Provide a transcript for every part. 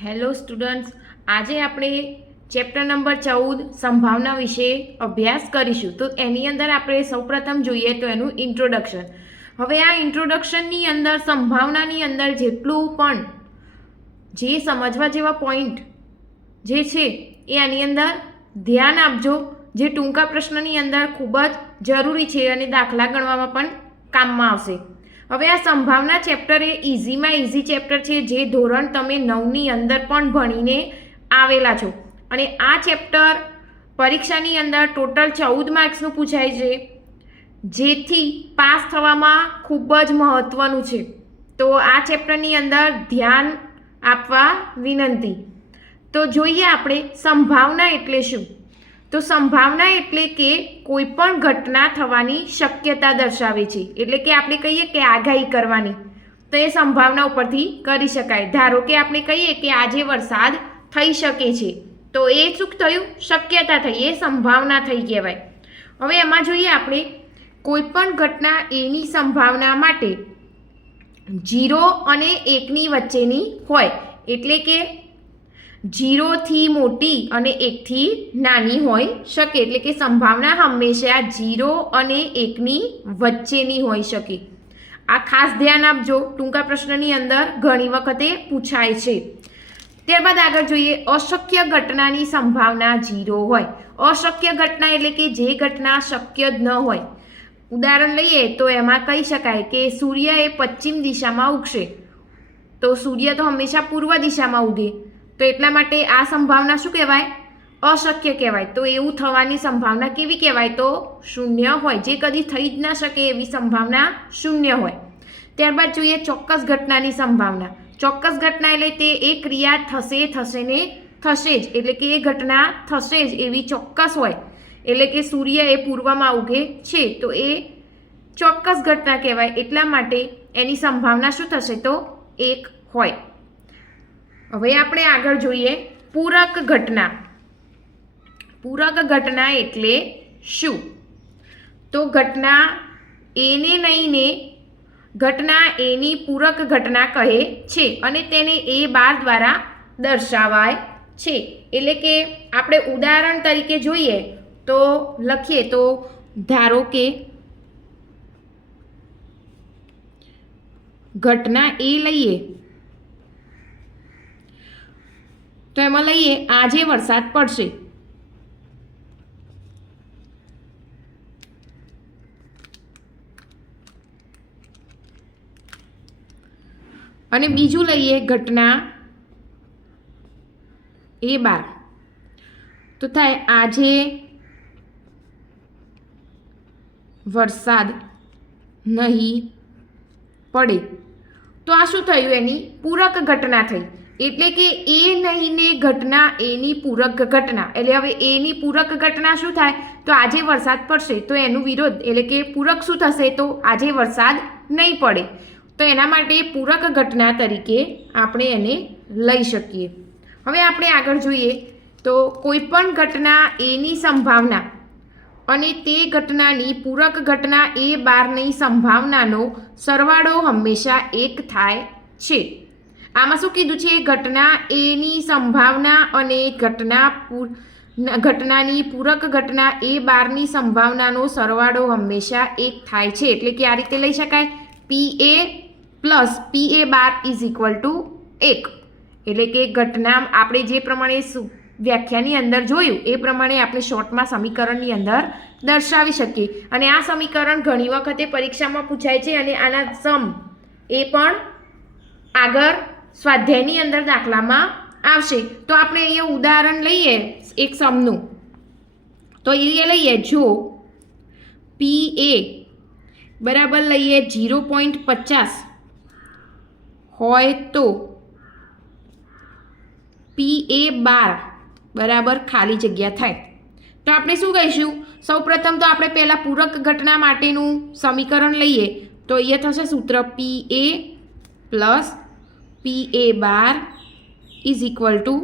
Hello students, આજે આપણે chapter number ચૌદ, સંભાવના વિશે અભ્યાસ કરીશું. તો એની અંદર આપણે સૌપ્રથમ જોઈએ તો એનું ઇન્ટ્રોડક્શન હવે આ ઇન્ટ્રોડક્શનની અંદર, સંભાવનાની અંદર જેટલું પણ જે સમજવા જેવા પોઈન્ટ જે છે, એ આની અંદર ધ્યાન આપજો. જે ટૂંકા પ્રશ્નની અંદર ખૂબ જ જરૂરી છે અને દાખલા ગણવામાં પણ કામમાં આવશે. હવે આ સંભાવના ચેપ્ટર એ ઇઝીમાં ઇઝી ચેપ્ટર છે, જે ધોરણ તમે નવની અંદર પણ ભણીને આવેલા છો. અને આ ચેપ્ટર પરીક્ષાની અંદર ટોટલ ચૌદ માર્ક્સનું પૂછાય છે, જેથી પાસ થવામાં ખૂબ જ મહત્ત્વનું છે. તો આ ચેપ્ટરની અંદર ધ્યાન આપવા વિનંતી. તો જોઈએ આપણે સંભાવના એટલે શું? તો સંભાવના એટલે કે કોઈ પણ ઘટના થવાની શક્યતા દર્શાવે છે. એટલે કે આપણે કહીએ કે આગાહી કરવાની. તો એ સંભાવના ઉપરથી કરી શકાય. ધારો કે આપણે કહીએ કે આજે વરસાદ થઈ શકે છે. તો એ શું થયું? શક્યતા થઈ. એ સંભાવના થઈ કહેવાય. હવે એમાં જોઈએ આપણે કોઈ પણ ઘટના એની સંભાવના માટે જીરો અને એકની વચ્ચેની હોય. એટલે કે જીરોથી મોટી અને એકથી નાની હોઈ શકે. એટલે કે સંભાવના હંમેશા જીરો અને એકની વચ્ચેની હોઈ શકે. આ ખાસ ધ્યાન આપજો ટૂંકા પ્રશ્નની અંદર ઘણી વખતે પૂછાય છે. ત્યારબાદ આગળ જોઈએ અશક્ય ઘટનાની સંભાવના જીરો હોય. અશક્ય ઘટના એટલે કે જે ઘટના શક્ય જ ન હોય. ઉદાહરણ લઈએ તો એમાં કહી શકાય કે સૂર્ય એ પશ્ચિમ દિશામાં ઉગશે. તો સૂર્ય તો હંમેશા પૂર્વ દિશામાં ઉગે. તો એટલા માટે આ સંભાવના શું કહેવાય? અશક્ય કહેવાય. તો એવું થવાની સંભાવના કેવી કહેવાય? તો શૂન્ય હોય. જે કદી થઈ જ ના શકે એવી સંભાવના શૂન્ય હોય. ત્યારબાદ જોઈએ ચોક્કસ ઘટનાની સંભાવના. ચોક્કસ ઘટના એટલે તે એ ક્રિયા થશે થશે ને થશે જ. એટલે કે એ ઘટના થશે જ એવી ચોક્કસ હોય. એટલે કે સૂર્ય એ પૂર્વમાં ઉગે છે. તો એ ચોક્કસ ઘટના કહેવાય. એટલા માટે એની સંભાવના શું થશે? તો એક હોય. હવે આપણે આગળ જોઈએ પૂરક ઘટના. પૂરક ઘટના એટલે શું? તો ઘટના એને નહીંને ઘટના એની પૂરક ઘટના કહે છે અને તેને એ બાર દ્વારા દર્શાવાય છે. એટલે કે આપણે ઉદાહરણ તરીકે જોઈએ તો લખીએ તો ધારો કે ઘટના એ લઈએ. તો એમાં લઈએ, આજે વરસાદ પડશે. અને બીજું લઈએ ઘટના એ બાર. તો થાય આજે વરસાદ નહીં પડે. તો આ શું થયું એની? પૂરક ઘટના થઈ. એટલે કે એ નહીંને ઘટના, એની પૂરક ઘટના. એટલે હવે એની પૂરક ઘટના શું થાય? તો આજે વરસાદ પડશે, તો એનું વિરોધ. એટલે કે પૂરક શું થશે? તો આજે વરસાદ નહીં પડે. તો એના માટે પૂરક ઘટના તરીકે આપણે એને લઈ શકીએ. હવે આપણે આગળ જોઈએ. તો કોઈ પણ ઘટના એની સંભાવના અને તે ઘટનાની પૂરક ઘટના એ બારની સંભાવનાનો સરવાળો હંમેશા એક થાય છે. આમાં શું કીધું છે? ઘટના એની સંભાવના અને ઘટના ઘટનાની પૂરક ઘટના એ બારની સંભાવનાનો સરવાળો હંમેશા એક થાય છે. એટલે કે આ રીતે લઈ શકાય. P A plus P A bar is equal to એક. એટલે કે ઘટના આપણે જે પ્રમાણે વ્યાખ્યાની અંદર જોયું, એ પ્રમાણે આપણે શોર્ટમાં સમીકરણની અંદર દર્શાવી શકીએ. અને આ સમીકરણ ઘણી વખતે પરીક્ષામાં પૂછાય છે અને આના સમ એ પણ આગળ સ્વાધ્યાયની અંદર દાખલામાં આવશે. તો આપણે અહીંયા ઉદાહરણ લઈએ, એક સમનું. તો એ લઈએ જો પી એ બરાબર લઈએ જીરો પોઈન્ટ પચાસ. હોય તો પી એ બાર બરાબર ખાલી જગ્યા થાય. તો આપણે શું કહીશું? સૌપ્રથમ તો આપણે પહેલાં પૂરક ઘટના માટેનું સમીકરણ લઈએ. તો અહીંયા થશે સૂત્ર P A plus P A bar is equal to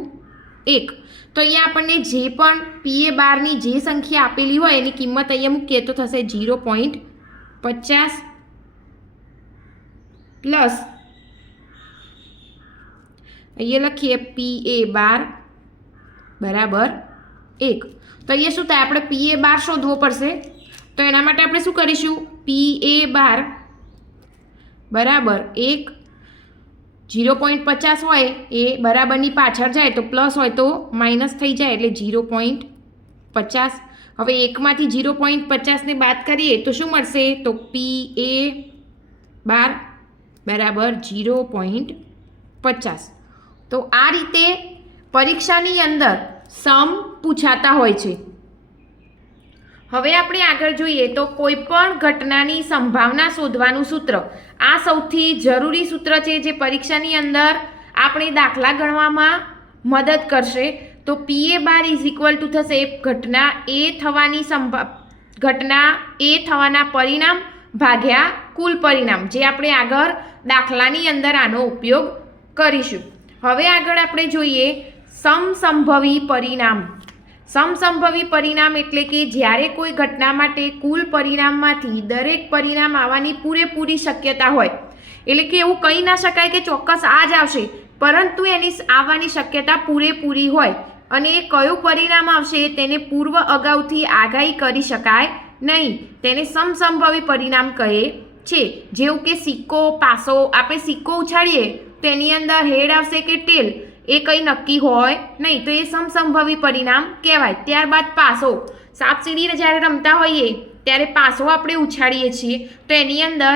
એક. તો અહીંયા આપણને જે પણ પી એ બારની જે સંખ્યા આપેલી હોય એની કિંમત અહીંયા મૂકીએ તો થશે ઝીરો પોઈન્ટ પચાસ પ્લસ અહીંયા લખીએ પી એ બાર બરાબર એક. તો અહીંયા શું થાય? આપણે પી એ બાર શોધવો પડશે. તો એના માટે આપણે શું કરીશું? પી એ બાર બરાબર એક જીરો પોઈન્ટ પચાસ હોય એ બરાબરની પાછળ જાય તો પ્લસ હોય તો માઇનસ થઈ જાય એટલે જીરો પોઈન્ટ પચાસ. હવે એકમાંથી જીરો પોઈન્ટ પચાસને બાદ કરીએ તો શું મળશે? તો પી એ બાર બરાબર જીરો પોઈન્ટ પચાસ. તો આ રીતે પરીક્ષાની અંદર સમ પૂછાતા હોય છે. હવે આપણે આગળ જોઈએ તો કોઈ પણ ઘટનાની સંભાવના શોધવાનું સૂત્ર. આ સૌથી જરૂરી સૂત્ર છે જે પરીક્ષાની અંદર આપણે દાખલા ગણવામાં મદદ કરશે. તો P A bar is equal to થશે ઘટના એ થવાની સંભા, ઘટના એ થવાના પરિણામ ભાગ્યા કુલ પરિણામ, જે આપણે આગળ દાખલાની અંદર આનો ઉપયોગ કરીશું. હવે આગળ આપણે જોઈએ સમસંભવી પરિણામ. સમસંભવી પરિણામ એટલે કે જ્યારે કોઈ ઘટના માટે કુલ પરિણામમાંથી દરેક પરિણામ આવવાની પૂરેપૂરી શક્યતા હોય. એટલે કે એવું કહી ના શકાય કે ચોક્કસ આ જ આવશે, પરંતુ એની આવવાની શક્યતા પૂરેપૂરી હોય અને એ કયું પરિણામ આવશે તેને પૂર્વ અગાઉથી આગાહી કરી શકાય નહીં. તેને સમસંભવી પરિણામ કહે છે. જેવું કે સિક્કો, પાસો, આપણે સિક્કો ઉછાળીએ તો એની અંદર હેડ આવશે કે ટેલ? એ કંઈ નક્કી હોય નહીં તો એ સમસંભવી પરિણામ કહેવાય. ત્યારબાદ પાસો. સાપ સીડીને જ્યારે રમતા હોઈએ ત્યારે પાસો આપણે ઉછાળીએ છીએ. તો એની અંદર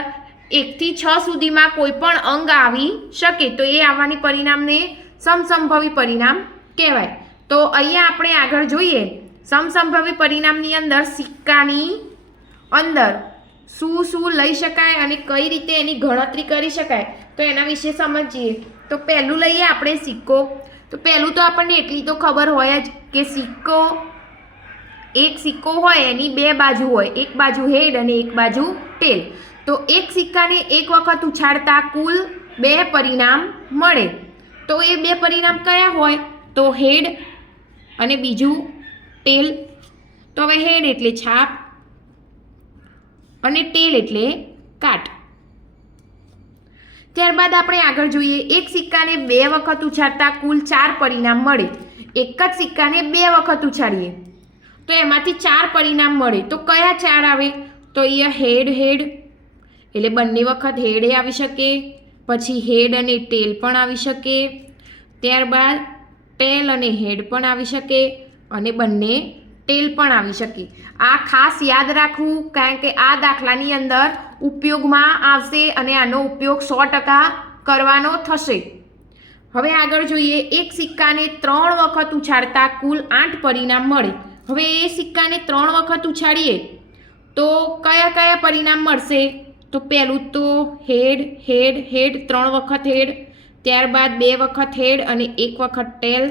એકથી છ સુધીમાં કોઈ પણ અંગ આવી શકે તો એ આવવાની પરિણામને સમસંભવી પરિણામ કહેવાય. તો અહીંયા આપણે આગળ જોઈએ. સમસંભવી પરિણામની અંદર સિક્કાની અંદર શું શું લઈ શકાય અને કઈ રીતે એની ગણતરી કરી શકાય? તો એના વિશે સમજીએ. તો પહેલું લઈએ આપણે સિક્કો. તો પહેલું તો આપણને એટલી તો ખબર હોય જ કે સિક્કો, એક સિક્કો હોય એની બે બાજુ હોય. એક બાજુ હેડ અને એક બાજુ ટેલ. તો એક સિક્કાને એક વખત ઉછાળતા કુલ બે પરિણામ મળે. તો એ બે પરિણામ કયા હોય? તો હેડ અને બીજું ટેલ. તો હવે હેડ એટલે છાપ. અને ટેલ એટલે કાટ. ત્યારબાદ આપણે આગળ જોઈએ, એક સિક્કાને બે વખત ઉછાળતા કુલ ચાર પરિણામ મળે. એક જ સિક્કાને બે વખત ઉછાળીએ. તો એમાંથી ચાર પરિણામ મળે. તો કયા ચાર આવે? તો અહીંયા હેડ હેડ. એટલે બંને વખત હેડે આવી શકે. પછી હેડ અને ટેલ પણ આવી શકે. ત્યારબાદ ટેલ અને હેડ પણ આવી શકે. અને બંને ટેલ પણ આવી શકે. આ ખાસ યાદ રાખવું, કારણ કે આ દાખલાની અંદર ઉપયોગમાં આવશે અને આનો ઉપયોગ સો ટકા કરવાનો થશે. હવે આગળ જોઈએ, એક સિક્કાને ત્રણ વખત ઉછાળતા કુલ આઠ પરિણામ મળે. હવે એ સિક્કાને ત્રણ વખત ઉછાળીએ, તો કયા કયા પરિણામ મળશે? તો પહેલું તો હેડ હેડ હેડ, ત્રણ વખત હેડ, ત્યારબાદ બે વખત હેડ અને એક વખત ટેલ.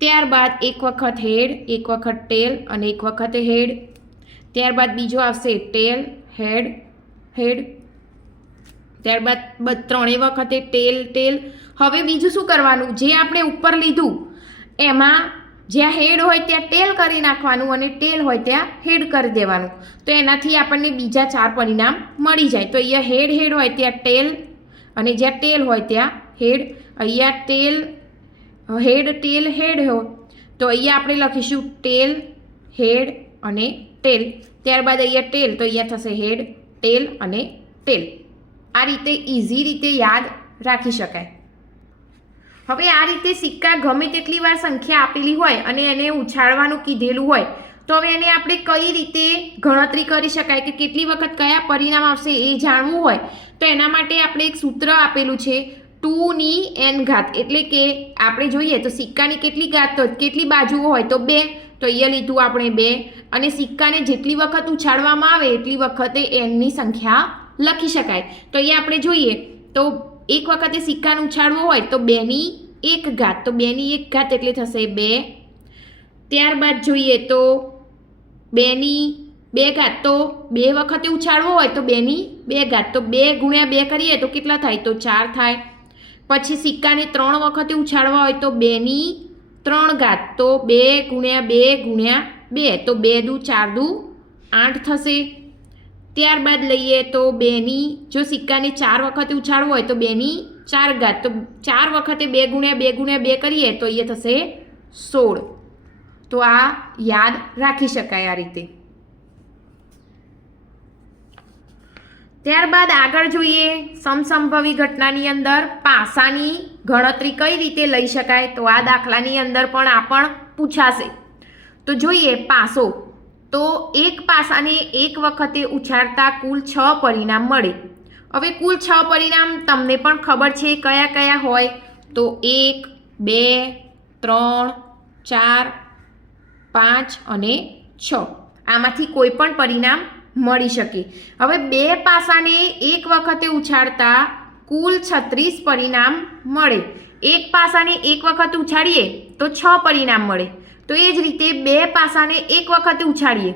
ત્યારબાદ એક વખત હેડ, એક વખત ટેલ અને એક વખત હેડ. ત્યારબાદ બીજો આવશે ટેલ, હેડ હેડ. ત્યારબાદ ત્રણેય વખતે ટેલ ટેલ. હવે બીજું શું કરવાનું? જે આપણે ઉપર લીધું, એમાં જ્યાં હેડ હોય ત્યાં ટેલ કરી નાખવાનું અને ટેલ હોય ત્યાં હેડ કરી દેવાનું. તો એનાથી આપણને બીજા ચાર પરિણામ મળી જાય. તો અહીંયા હેડ હેડ હોય ત્યાં ટેલ અને જ્યાં ટેલ હોય ત્યાં હેડ. અહીંયા ટેલ હેડ ટેલ હેડ હો. તો અહીંયા આપણે લખીશું ટેલ, હેડ અને ટેલ. ત્યારબાદ અહીંયા ટેલ, તો અહીંયા થશે હેડ, ટેલ અને ટેલ. આ રીતે ઇઝી રીતે યાદ રાખી શકાય. હવે આ રીતે સિક્કા ગમે તેટલી વાર સંખ્યા આપેલી હોય અને એને ઉછાળવાનું કીધેલું હોય, તો હવે એને આપણે કઈ રીતે ગણતરી કરી શકાય કે કેટલી વખત કયા પરિણામ આવશે એ જાણવું હોય, તો એના માટે આપણે એક સૂત્ર આપેલું છે ટુની એન ઘાત. એટલે કે આપણે જોઈએ તો સિક્કાની કેટલી ઘાત તો કેટલી બાજુઓ હોય તો બે. તો અહીંયા લીધું આપણે બે. અને સિક્કાને જેટલી વખત ઉછાળવામાં આવે એટલી વખતે એનની સંખ્યા લખી શકાય. તો અહીંયા આપણે જોઈએ તો એક વખતે સિક્કાને ઉછાળવો હોય તો બેની એક ઘાત. તો બેની એક ઘાત એટલે થશે બે. ત્યારબાદ જોઈએ તો બેની બે ઘાત. તો બે વખતે ઉછાળવો હોય તો બેની બે ઘાત. તો બે ગુણ્યા બે કરીએ તો કેટલા થાય? તો ચાર થાય. પછી સિક્કાને ત્રણ વખતે ઉછાળવા હોય તો બેની ત્રણ ઘાત. તો બે ગુણ્યા બે ગુણ્યા બે. તો બે દુ ચાર દુ આઠ થશે. ત્યારબાદ લઈએ તો બેની, જો સિક્કાને ચાર વખતે ઉછાળવો હોય તો બેની ચાર ઘાત. તો ચાર વખતે બે ગુણ્યા બે ગુણ્યા બે કરીએ તો એ થશે સોળ. તો આ યાદ રાખી શકાય આ રીતે. ત્યારબાદ આગળ જોઈએ, સમસંભવી ઘટનાની અંદર પાસાની ગણતરી કઈ રીતે લઈ શકાય? તો આ દાખલાની અંદર પણ આ પણ પૂછાશે. તો જોઈએ, પાસો. તો એક પાસાને એક વખતે ઉછાળતા કુલ છ પરિણામ મળે. હવે કુલ છ પરિણામ તમને પણ ખબર છે કયા કયા હોય? તો એક, બે, ત્રણ, ચાર, પાંચ અને છ. આમાંથી કોઈ પણ પરિણામ મળી શકે. હવે બે પાસાને એક વખતે ઉછાળતા કુલ છત્રીસ પરિણામ મળે. એક પાસાને એક વખત ઉછાળીએ તો છ પરિણામ મળે. તો એ જ રીતે બે પાસાને એક વખતે ઉછાળીએ.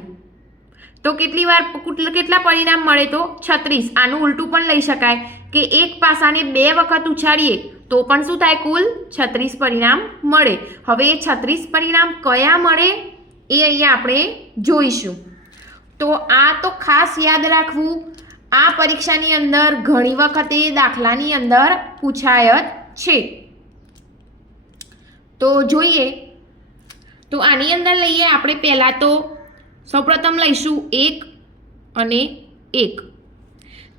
તો કેટલી વાર કુટલ- પરિણામ મળે તો? છત્રીસ. આનું ઉલટું પણ લઈ શકાય કે એક પાસાને બે વખત ઉછાળીએ તો પણ શું થાય? કુલ છત્રીસ પરિણામ મળે. હવે એ છત્રીસ પરિણામ કયા મળે? એ અહીંયા આપણે જોઈશું. તો આ તો ખાસ યાદ રાખવું. આ પરીક્ષાની અંદર ઘણી વખતે દાખલાની અંદર પૂછાય જ છે. તો જોઈએ. તો આની અંદર લઈએ આપણે પહેલાં તો સૌપ્રથમ લઈશું એક અને એક.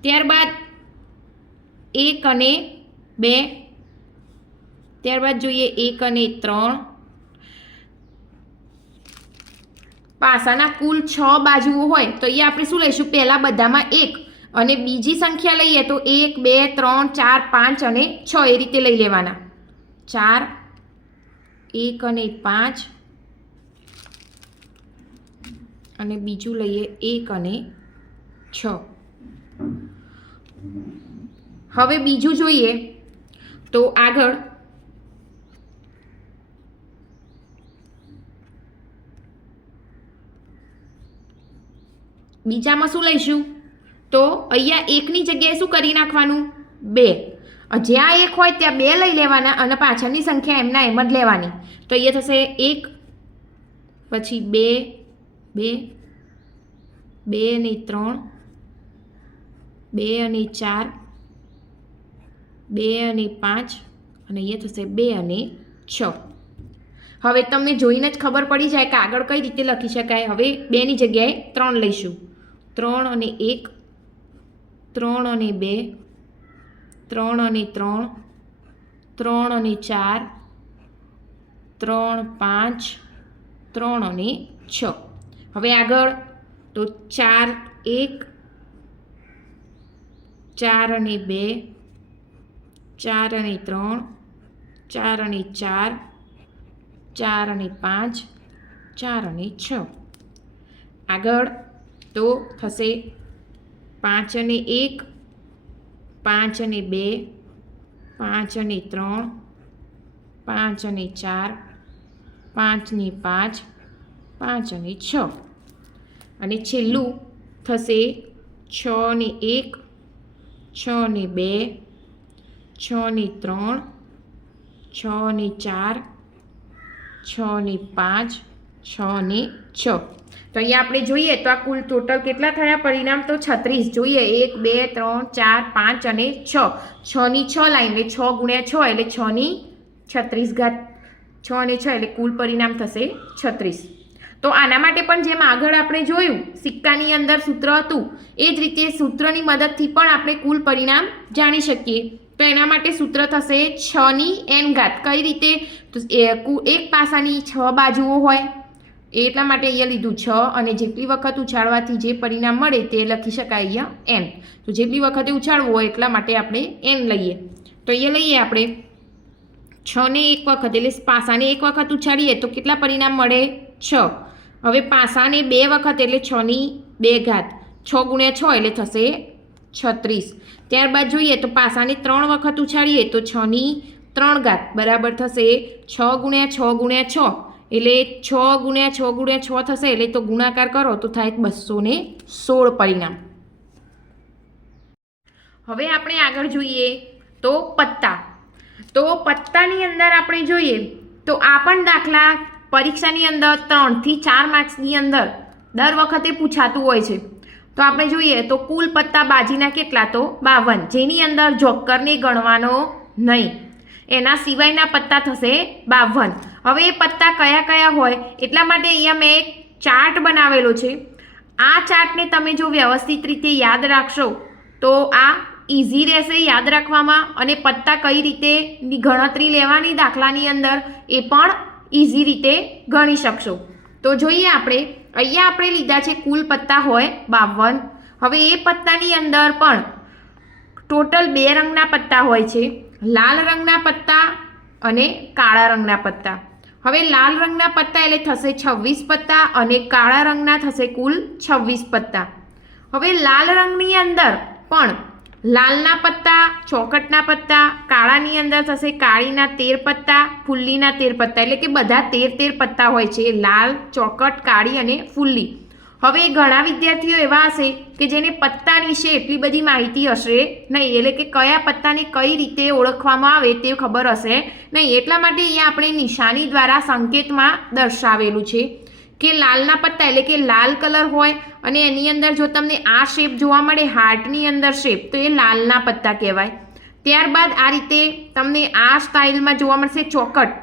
ત્યારબાદ એક અને બે. ત્યારબાદ જોઈએ એક અને ત્રણ. પાસાના કુલ છ બાજુઓ હોય, તો એ આપણે શું લઈશું? પહેલાં બધામાં એક અને બીજી સંખ્યા લઈએ તો એક, બે, ત્રણ, ચાર, પાંચ અને છ એ રીતે લઈ લેવાના. ચાર, એક અને પાંચ. અને બીજું લઈએ એક અને છ. હવે બીજું જોઈએ તો આગળ બીજામાં શું લઈશું? તો અહીંયા એકની જગ્યાએ શું કરી નાખવાનું? બે. જ્યાં એક હોય ત્યાં બે લઈ લેવાના અને પાછળની સંખ્યા એમના એમ જ લેવાની. તો અહીંયા થશે એક, પછી બે બે બે અને ત્રણ, બે અને ચાર, બે અને પાંચ, અને અહીંયા થશે બે અને છ. હવે તમને જોઈને જ ખબર પડી જાય કે આગળ કઈ રીતે લખી શકાય. હવે બેની જગ્યાએ ત્રણ લઈશું. ત્રણ અને એક, ત્રણ અને બે, ત્રણ અને ત્રણ ત્રણ અને ચાર, ત્રણ પાંચ, ત્રણ અને છ. હવે આગળ, તો ચાર એક, ચાર અને બે, ચાર અને ત્રણ, ચાર અને ચાર ચાર અને પાંચ, ચાર અને છ. આગળ તો થશે પાંચ અને એક, પાંચ અને બે, પાંચ અને ત્રણ, પાંચ અને ચાર પાંચને પાંચ પાંચ અને છ. અને છેલ્લું થશે છ ને એક, છ ને બે, છ ને ત્રણ, છ ને ચાર, છ ને પાંચ છ ને છ. તો અહીંયા આપણે જોઈએ તો આ કુલ ટોટલ કેટલા થયા? પરિણામ તો છત્રીસ. જોઈએ, એક, બે, ત્રણ, ચાર, પાંચ અને છ. છની છ લાઈન, એટલે છ ગુણ્યા છ, એટલે છની છત્રીસ ઘાત છ અને છ, એટલે કુલ પરિણામ થશે છત્રીસ. તો આના માટે પણ જેમ આગળ આપણે જોયું, સિક્કાની અંદર સૂત્ર હતું, એ જ રીતે સૂત્રની મદદથી પણ આપણે કુલ પરિણામ જાણી શકીએ. તો એના માટે સૂત્ર થશે છની એન ઘાત. કઈ રીતે? એક પાસાની છ બાજુઓ હોય એ એટલા માટે અહીંયા લીધું છ અને જેટલી વખત ઉછાળવાથી જે પરિણામ મળે તે લખી શકાય અહીંયા એન તો જેટલી વખતે ઉછાળવું હોય એટલા માટે આપણે એન લઈએ. તો અહીંયા લઈએ આપણે. છ ને એક વખત, એટલે પાસાને એક વખત ઉછાળીએ તો કેટલા પરિણામ મળે? છ. હવે પાસાને બે વખત, એટલે છની બે ઘાત. છ ગુણ્યા છ, એટલે થશે છત્રીસ. ત્યારબાદ જોઈએ તો પાસાને ત્રણ વખત ઉછાળીએ તો છની ત્રણ ઘાત. બરાબર થશે છ ગુણ્યા છ ગુણ્યા છ. એટલે છ ગુણ્યા છ ગુણ્યા છ થશે, એટલે તો ગુણાકાર કરો, તો થાય બસો ને સોળ પરિણામ. હવે આપણે આગળ જોઈએ તો પત્તા. તો પત્તાની અંદર આપણે જોઈએ, તો આ પણ દાખલા પરીક્ષાની અંદર ત્રણથી ચાર માર્ક્સની અંદર દર વખતે પૂછાતું હોય છે. તો આપણે જોઈએ, તો કુલ પત્તા બાજીના કેટલા? તો બાવન. જેની અંદર જોકરને ગણવાનો નહીં. એના સિવાયના પત્તા થશે બાવન. હવે એ પત્તા કયા કયા હોય એટલા માટે અહીંયા મેં એક ચાર્ટ બનાવેલો છે. આ ચાર્ટને તમે જો વ્યવસ્થિત રીતે યાદ રાખશો, તો આ ઇઝી રહેશે યાદ રાખવામાં અને પત્તા કઈ રીતે ગણતરી લેવાની દાખલાની અંદર એ પણ ઇઝી રીતે ગણી શકશો. તો જોઈએ આપણે, અહીંયા આપણે લીધા છે કુલ પત્તા હોય બાવન. હવે એ પત્તાની અંદર પણ ટોટલ બે રંગના પત્તા હોય છે, લાલ રંગના પત્તા અને કાળા રંગના પત્તા. હવે લાલ રંગના પત્તા એટલે થશે છવ્વીસ પત્તા અને કાળા રંગના થશે કુલ છવ્વીસ પત્તા. હવે લાલ રંગની અંદર પણ લાલના પત્તા, ચોકટના પત્તા, કાળાની અંદર થશે કાળીના તેર પત્તા ફુલ્લીના તેર પત્તા. એટલે કે બધા તેર તેર પત્તા હોય છે. લાલ, ચોકટ, કાળી અને ફુલ્લી હવે ઘણા વિદ્યાર્થીઓ એવા હશે કે જેને પત્તા વિશે એટલી બધી માહિતી હશે નહીં, એટલે કે કયા પત્તાને કઈ રીતે ઓળખવામાં આવે તે ખબર હશે નહીં, એટલા માટે અહીંયા આપણે નિશાની દ્વારા સંકેતમાં દર્શાવેલું છે કે લાલના પત્તા એટલે કે લાલ કલર હોય અને એની અંદર જો તમને આ શેપ જોવા મળે હાર્ટની અંદર શેપ તો એ લાલના પત્તા કહેવાય. ત્યારબાદ આ રીતે તમને આ સ્ટાઇલમાં જોવા મળશે ચોકટ.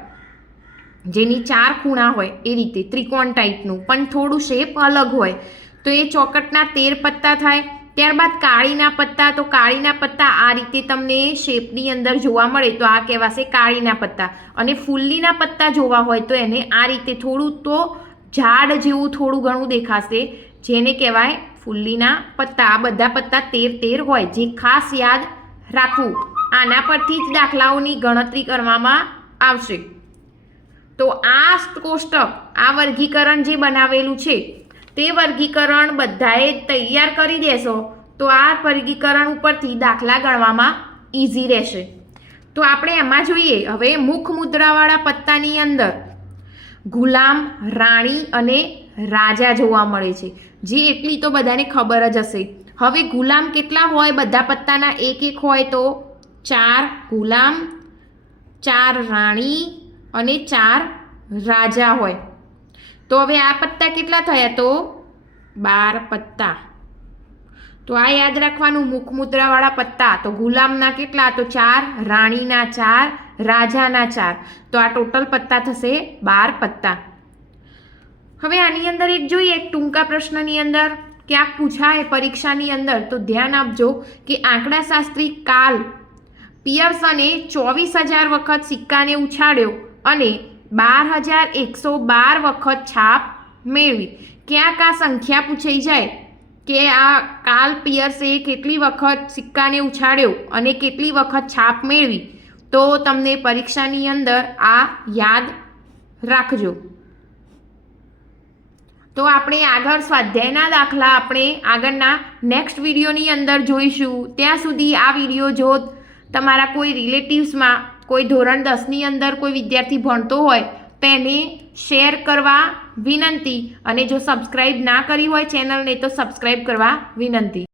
જેની ચાર ખૂણા હોય એ રીતે, ત્રિકોણ ટાઈપનું પણ થોડું શેપ અલગ હોય. તો એ ચોકટના તેર પત્તા થાય. ત્યારબાદ કાળીના પત્તા, તો કાળીના પત્તા આ રીતે તમને શેપની અંદર જોવા મળે તો આ કહેવાશે કાળીના પત્તા. અને ફૂલ્લીના પત્તા જોવા હોય તો એને આ રીતે થોડું તો ઝાડ જેવું થોડું ઘણું દેખાશે, જેને કહેવાય ફુલ્લીના પત્તા. આ બધા પત્તા તેર તેર હોય, જે ખાસ યાદ રાખવું. આના પરથી જ દાખલાઓની ગણતરી કરવામાં આવશે. તો આ કોષ્ટક, આ વર્ગીકરણ જે બનાવેલું છે, તે વર્ગીકરણ બધાએ તૈયાર કરી દેશો, તો આ વર્ગીકરણ ઉપરથી દાખલા ગણવામાં ઇઝી રહેશે. તો આપણે એમાં જોઈએ, હવે મુખ મુદ્રાવાળા પત્તાની અંદર ગુલામ, રાણી અને રાજા જોવા મળે છે, જે એટલી તો બધાને ખબર જ હશે. હવે ગુલામ કેટલા હોય, બધા પત્તાના એક એક હોય તો ચાર ગુલામ, ચાર રાણી અને ચાર રાજા હોય. તો હવે આ પત્તા કેટલા થયા તો? બાર પત્તા. તો આ યાદ રાખવાનું મુખમુદ્રાવાળા પત્તા. તો ગુલામના કેટલા? તો ચાર, રાણીના ચાર, રાજાના ચાર. તો આ ટોટલ પત્તા થશે બાર પત્તા. હવે આની અંદર એક જોઈએ, એક ટૂંકા પ્રશ્નની અંદર, ક્યાંક પૂછાય પરીક્ષાની અંદર, તો ધ્યાન આપજો કે આંકડાશાસ્ત્રી કાલ પિયર્સને ચોવીસ હજાર વખત સિક્કાને ઉછાળ્યો. અને બાર હજાર એકસો બાર વખત છાપ મેળવી. ક્યાંક આ સંખ્યા પૂછાઈ જાય કે આ કાલ પિયર્સે કેટલી વખત સિક્કાને ઉછાળ્યો અને કેટલી વખત છાપ મેળવી, તો તમને પરીક્ષાની અંદર આ યાદ રાખજો. તો આપણે આગળ સ્વાધ્યાયના દાખલા આપણે આગળના નેક્સ્ટ વિડીયોની અંદર જોઈશું. ત્યાં સુધી આ વીડિયો જો તમારા કોઈ રિલેટિવ્સમાં કોઈ ધોરણ દસની અંદર કોઈ વિદ્યાર્થી ભણતો હોય તો એને શેર કરવા વિનંતી. અને જો સબસ્ક્રાઈબ ના કરી હોય ચેનલને, તો સબસ્ક્રાઈબ કરવા વિનંતી.